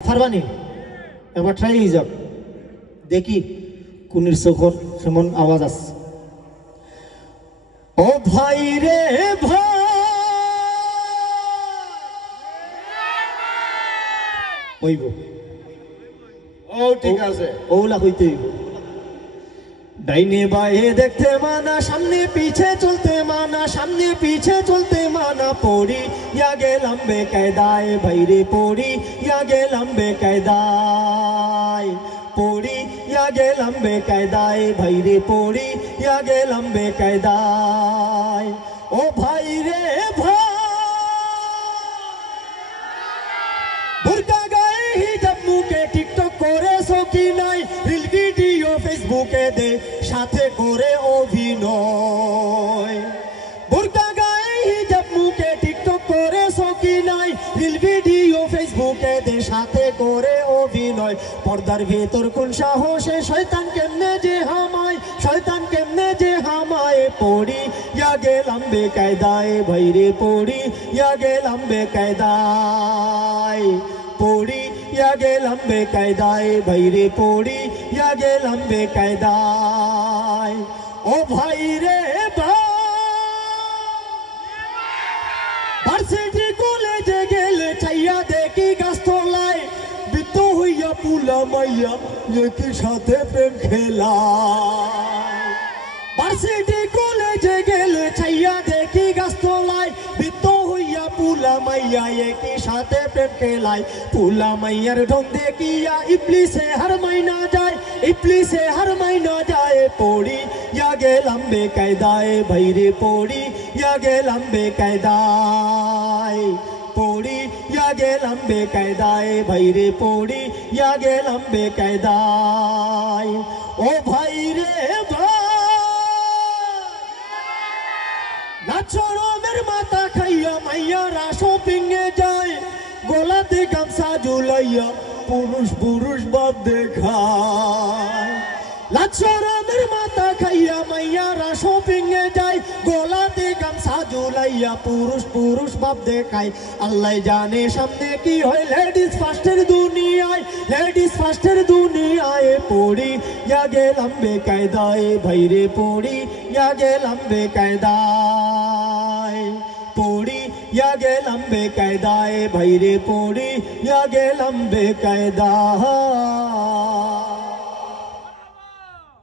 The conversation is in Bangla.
ফারবানি এবার ট্রাই যাক দেখি কুনির চোখর সেমন আওয়াজ আছে। ও ভাই রে ভাই হইব ও ঠিক আছে ওলা হইতে হইব। ডাইনে বায়ে দেখতে মানা, সামনে পিছে চলতে মানা, সামনে পিছে চলতে মানা। পড়ি ইয়া গেলাম বেকায়দায় ভাইরে, পড়ি ইয়া গেলাম বেকায়দায়, পড়ি ইয়া গেলাম বেকায়দায় ভাইরে, পড়ি ইয়া গেলাম বেকায়দায়। ও ভাই রে ভাই বুরকা গায়ে হিজাব মুখে টিকটক করে সকি নাই, রিল ভিডিও ফেসবুকে দে সাথে করে অভিনয়। বুরকা গায়ে হিজাব মুখে টিকটক করে সকি নাই, রিল ভিডিও ফেসবুকে দে সাথে করে অভিনয়। পর্দার ভেতর কোন সাহসে শয়তান কেমনে যে হামায়, শয়তান কেমনে যে হামায়। পড়ি ইয়া গেলাম বেকায়দায় ভাইরে, পড়ি ইয়া গেলাম বেকায়দায়, পড়ি ইয়া গেলাম বেকায়দায় ভাইরে, পড়ি ইয়া গেলাম বেকায়দায়। ও ভাই রে ভাই ভার্সিটি কলেজে গেলে চাইয়া দেখি গাছতলায় বৃদ্ধ হইয়া পুলা মাইয়া একই সাথে প্রেম খেলা। ভার্সিটি কলেজে গেলে চাইয়া দেখি গাছতলায় বৃদ্ধ হইয়া পুলা মাইয়া একই সাথে প্রেম খেলায়। পুলা মাইয়ার ঢং দেখিয়া ইবলিসে হার মাইনা যায়, ইবলিসে হার মাইনা যায়। পড়ি ইয়া গেলাম বেকায়দায় ভাইরে, পড়ি ইয়া গেলাম বেকায়দায়, পড়ি ইয়া গেলাম বেকায়দায় ভাইরে, পড়ি ইয়া গেলাম বেকায়দায়। ও ভাই রে ভাই নাচরমের মাথা খাইয়া মাইয়ারা শপিংয়ে যায়, গোলাতে গামছা ঝুলাইয়া পুরুষ পুরুষ বাপ দেখায়। লাচরমের মাথা খাইয়া মাইয়ারা শপিংয়ে যায়, গোলাতে গামছা ঝুলাইয়া পুরুষ পুরুষ বাপ দেখায়। আল্লাহ জানে সামনে কি হয় লেডিস ফার্স্টের দুনিয়ায়, লেডিস ফার্স্টের দুনিয়ায়। পড়ি ইয়া গেলাম বেকায়দায় ভাইরে, পড়ি ইয়া গেলাম বেকায়দায়, পড়ি ইয়া গেলাম বেকায়দায় ভাইরে, পড়ি ইয়া গেলাম বেকায়দায়।